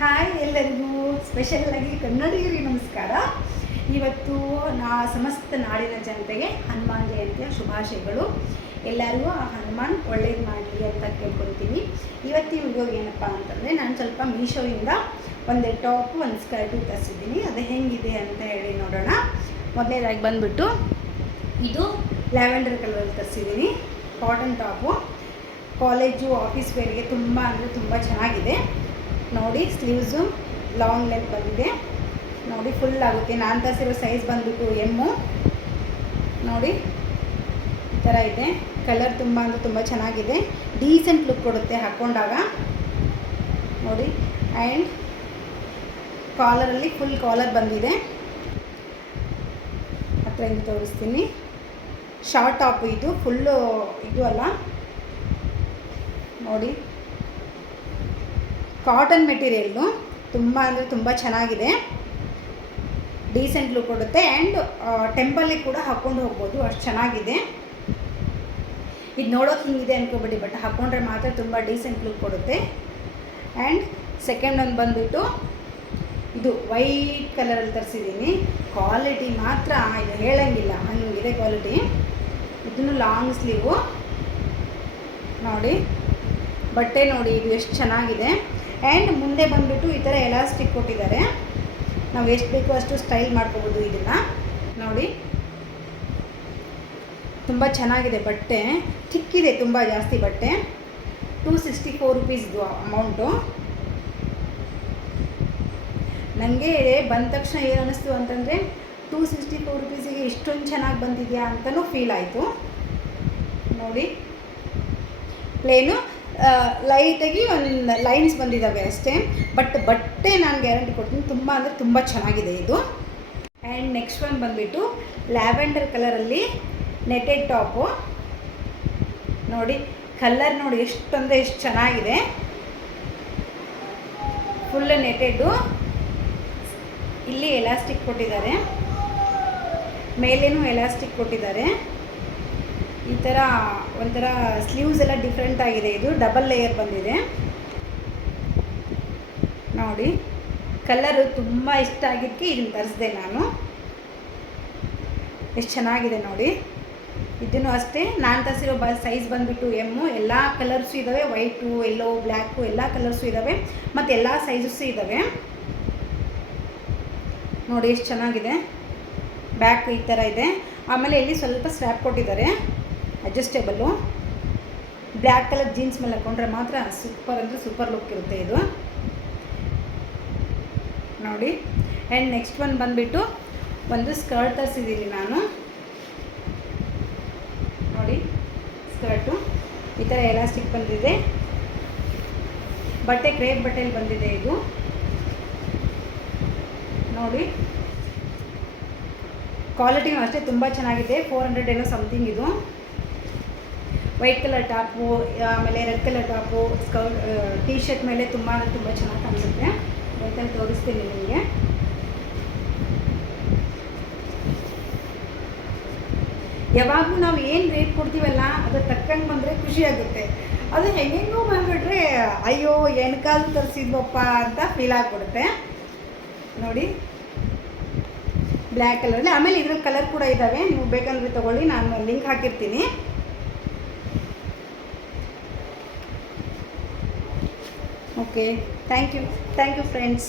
Hi ಎಲ್ಲರಿಗೂ special ಆಗಿ ಕನ್ನಡಿಗರಿಗೆ ನಮಸ್ಕಾರ. ಇವತ್ತು ಸಮಸ್ತ ನಾಡಿನ ಜನತೆಗೆ ಹನುಮಾನ್ ಜಯಂತಿಯ ಶುಭಾಶಯಗಳು. ಎಲ್ಲರಿಗೂ ಆ ಹನುಮಾನ್ ಒಳ್ಳೇದು ಮಾಡಲಿ ಅಂತ ಕೇಳ್ಕೊಳ್ತೀನಿ. ಇವತ್ತಿನ ವಿಡಿಯೋ ಏನಪ್ಪ ಅಂತಂದರೆ, ನಾನು ಸ್ವಲ್ಪ ಮೀಶೋಯಿಂದ ಒಂದು ಟಾಪು ಒಂದು ಸ್ಕರ್ಟು ತರಿಸಿದ್ದೀನಿ. ಅದು ಹೆಂಗಿದೆ ಅಂತ ಹೇಳಿ ನೋಡೋಣ. ಮೊದಲನೇದಾಗಿ ಬಂದುಬಿಟ್ಟು ಇದು ಲ್ಯಾವೆಂಡರ್ ಕಲರಲ್ಲಿ ತರಿಸಿದ್ದೀನಿ. ಕಾಟನ್ ಟಾಪು, ಕಾಲೇಜು ಆಫೀಸ್ ವೇರ್ಗೆ ತುಂಬ ಅಂದರೆ ತುಂಬ ಚೆನ್ನಾಗಿದೆ. ನೋಡಿ, ಸ್ಲೀವ್ಸು ಲಾಂಗ್ ಲೆಂತ್ ಬಂದಿದೆ. ನೋಡಿ, ಫುಲ್ ಆಗುತ್ತೆ. ನಾನು ತರಿಸಿರೋ ಸೈಜ್ ಬಂದುಬಿಟ್ಟು ಎಮ್ಮು. ನೋಡಿ, ಈ ಥರ ಇದೆ. ಕಲರ್ ತುಂಬ ಅಂದರೆ ತುಂಬ ಚೆನ್ನಾಗಿದೆ. ಡೀಸೆಂಟ್ ಲುಕ್ ಕೊಡುತ್ತೆ ಹಾಕ್ಕೊಂಡಾಗ. ನೋಡಿ, ಆ್ಯಂಡ್ ಕಾಲರಲ್ಲಿ ಫುಲ್ ಕಾಲರ್ ಬಂದಿದೆ. ಹತ್ತಿರದಿಂದ ತೋರಿಸ್ತೀನಿ. ಶಾರ್ಟ್ ಟಾಪು ಇದು, ಫುಲ್ಲು ಇದು ಅಲ್ಲ. ನೋಡಿ, ಕಾಟನ್ ಮೆಟೀರಿಯಲ್ಲು ತುಂಬ ಅಂದರೆ ತುಂಬ ಚೆನ್ನಾಗಿದೆ. ಡೀಸೆಂಟ್ ಲುಕ್ ಕೊಡುತ್ತೆ. ಆ್ಯಂಡ್ ಟೆಂಪಲ್ಲಿಗೆ ಕೂಡ ಹಾಕ್ಕೊಂಡು ಹೋಗ್ಬೋದು, ಅಷ್ಟು ಚೆನ್ನಾಗಿದೆ. ಇದು ನೋಡೋಕೆ ಹಿಂಗಿದೆ ಅನ್ಕೋಬೇಡಿ, ಬಟ್ ಹಾಕ್ಕೊಂಡ್ರೆ ಮಾತ್ರ ತುಂಬ ಡೀಸೆಂಟ್ ಲುಕ್ ಕೊಡುತ್ತೆ. ಆ್ಯಂಡ್ ಸೆಕೆಂಡ್ ಒಂದು ಬಂದುಬಿಟ್ಟು ಇದು ವೈಟ್ ಕಲರಲ್ಲಿ ತರಿಸಿದ್ದೀನಿ. ಕ್ವಾಲಿಟಿ ಮಾತ್ರ ಇದು ಹೇಳೋಂಗಿಲ್ಲ, ಹಂಗಿದೆ ಕ್ವಾಲಿಟಿ. ಇದನ್ನು ಲಾಂಗ್ ಸ್ಲೀವು. ನೋಡಿ, ಬಟ್ಟೆ ನೋಡಿ ಇದು ಎಷ್ಟು ಚೆನ್ನಾಗಿದೆ. ಆ್ಯಂಡ್ ಮುಂದೆ ಬಂದುಬಿಟ್ಟು ಈ ಥರ ಎಲಾಸ್ಟಿಕ್ ಕೊಟ್ಟಿದ್ದಾರೆ. ನಾವು ಎಷ್ಟು ಬೇಕೋ ಅಷ್ಟು ಸ್ಟೈಲ್ ಮಾಡ್ಕೋಬೋದು ಇದನ್ನು. ನೋಡಿ, ತುಂಬ ಚೆನ್ನಾಗಿದೆ ಬಟ್ಟೆ. ಚಿಕ್ಕಿದೆ, ತುಂಬ ಜಾಸ್ತಿ ಬಟ್ಟೆ. 264 rupees ಇದು ಅಮೌಂಟು. ನನಗೆ ಬಂದ ತಕ್ಷಣ ಏನು ಅನ್ನಿಸ್ತು ಅಂತಂದರೆ, 264 rupeesಗೆ ಇಷ್ಟೊಂದು ಚೆನ್ನಾಗಿ ಬಂದಿದೆಯಾ ಅಂತಲೂ ಫೀಲ್ ಆಯಿತು. ನೋಡಿ, ಪ್ಲೇನು ಲೈಟಾಗಿ ಒಂದು ಲೈನ್ಸ್ ಬಂದಿದ್ದಾವೆ ಅಷ್ಟೇ. ಬಟ್ ಬಟ್ಟೆ ನಾನು ಗ್ಯಾರಂಟಿ ಕೊಡ್ತೀನಿ, ತುಂಬ ಅಂದರೆ ತುಂಬ ಚೆನ್ನಾಗಿದೆ ಇದು. ಆ್ಯಂಡ್ ನೆಕ್ಸ್ಟ್ ಒನ್ ಬಂದುಬಿಟ್ಟು ಲ್ಯಾವೆಂಡರ್ ಕಲರಲ್ಲಿ ನೆಟೆಡ್ ಟಾಪು. ನೋಡಿ, ಕಲರ್ ನೋಡಿ ಎಷ್ಟಂದರೆ ಎಷ್ಟು ಚೆನ್ನಾಗಿದೆ. ಫುಲ್ ನೆಟೆಡ್ಡು. ಇಲ್ಲಿ ಎಲಾಸ್ಟಿಕ್ ಕೊಟ್ಟಿದ್ದಾರೆ, ಮೇಲೇನೂ ಎಲಾಸ್ಟಿಕ್ ಕೊಟ್ಟಿದ್ದಾರೆ. ಈ ಥರ ಒಂಥರ ಸ್ಲೀವ್ಸ್ ಎಲ್ಲ ಡಿಫ್ರೆಂಟ್ ಆಗಿದೆ. ಇದು ಡಬಲ್ ಲೇಯರ್ ಬಂದಿದೆ. ನೋಡಿ, ಕಲರು ತುಂಬ ಇಷ್ಟ ಆಗಿದ್ದಕ್ಕೆ ಇದನ್ನು ತರಿಸಿದೆ ನಾನು. ಎಷ್ಟು ಚೆನ್ನಾಗಿದೆ ನೋಡಿ. ಇದನ್ನು ಅಷ್ಟೇ, ನಾನು ತರಿಸಿರೋ ಸೈಜ್ ಬಂದುಬಿಟ್ಟು ಎಮ್ಮು. ಎಲ್ಲ ಕಲರ್ಸು ಇದ್ದಾವೆ, ವೈಟು, ಯೆಲ್ಲೋ, ಬ್ಲ್ಯಾಕು ಎಲ್ಲ ಕಲರ್ಸು ಇದ್ದಾವೆ, ಮತ್ತು ಎಲ್ಲ ಸೈಜಸ್ಸು ಇದ್ದಾವೆ. ನೋಡಿ ಎಷ್ಟು ಚೆನ್ನಾಗಿದೆ. ಬ್ಯಾಕ್ ಈ ಥರ ಇದೆ. ಆಮೇಲೆ ಇಲ್ಲಿ ಸ್ವಲ್ಪ ಸ್ಟ್ರ್ಯಾಪ್ ಕೊಟ್ಟಿದ್ದಾರೆ, ಅಡ್ಜಸ್ಟೇಬಲ್ಲು. ಬ್ಲ್ಯಾಕ್ ಕಲರ್ ಜೀನ್ಸ್ ಮೇಲೆ ಹಾಕ್ಕೊಂಡ್ರೆ ಮಾತ್ರ ಸೂಪರ್ ಅಂದರೆ ಸೂಪರ್ ಲುಕ್ ಇರುತ್ತೆ ಇದು. ನೋಡಿ, ಆ್ಯಂಡ್ ನೆಕ್ಸ್ಟ್ ಒನ್ ಬಂದುಬಿಟ್ಟು ಒಂದು ಸ್ಕರ್ಟ್ ತರಿಸಿದ್ದೀನಿ ನಾನು. ನೋಡಿ, ಸ್ಕರ್ಟು ಈ ಥರ ಎಲಾಸ್ಟಿಕ್ ಬಂದಿದೆ. ಬಟ್ಟೆ ಕ್ರೇಪ್ ಬಟ್ಟೆಯಲ್ಲಿ ಬಂದಿದೆ ಇದು. ನೋಡಿ, ಕ್ವಾಲಿಟಿನೂ ಅಷ್ಟೇ ತುಂಬ ಚೆನ್ನಾಗಿದೆ. 400 ಏನೋ ಸಮಥಿಂಗ್ ಇದು. ವೈಟ್ ಕಲರ್ ಟಾಪು, ಆಮೇಲೆ red colour top, skirt, T shirt ಮೇಲೆ ತುಂಬ ಚೆನ್ನಾಗಿ ಕಾಣಿಸುತ್ತೆ. ಬೇಕಂತ ತೋರಿಸ್ತೀನಿ ನಿಮಗೆ. ಯಾವಾಗಲೂ ನಾವು ಏನು ರೇಟ್ ಕೊಡ್ತೀವಲ್ಲ, ಅದು ತಕ್ಕಂಗೆ ಬಂದರೆ ಖುಷಿಯಾಗುತ್ತೆ. ಅದು ಹೆಂಗೆಂಗೂ ಬಂದುಬಿಟ್ರೆ ಅಯ್ಯೋ ಏನಕ್ಕಾದ್ರೂ ತರಿಸಿದ್ವಪ್ಪ ಅಂತ ಫೀಲ್ ಆಗಿಬಿಡುತ್ತೆ. ನೋಡಿ, ಬ್ಲ್ಯಾಕ್ ಕಲರಲ್ಲಿ. ಆಮೇಲೆ ಇದ್ರಲ್ಲಿ ಕಲರ್ ಕೂಡ ಇದ್ದಾವೆ, ನೀವು ಬೇಕಂದರೆ ತೊಗೊಳ್ಳಿ, ನಾನು ಲಿಂಕ್ ಹಾಕಿರ್ತೀನಿ. Okay, thank you friends.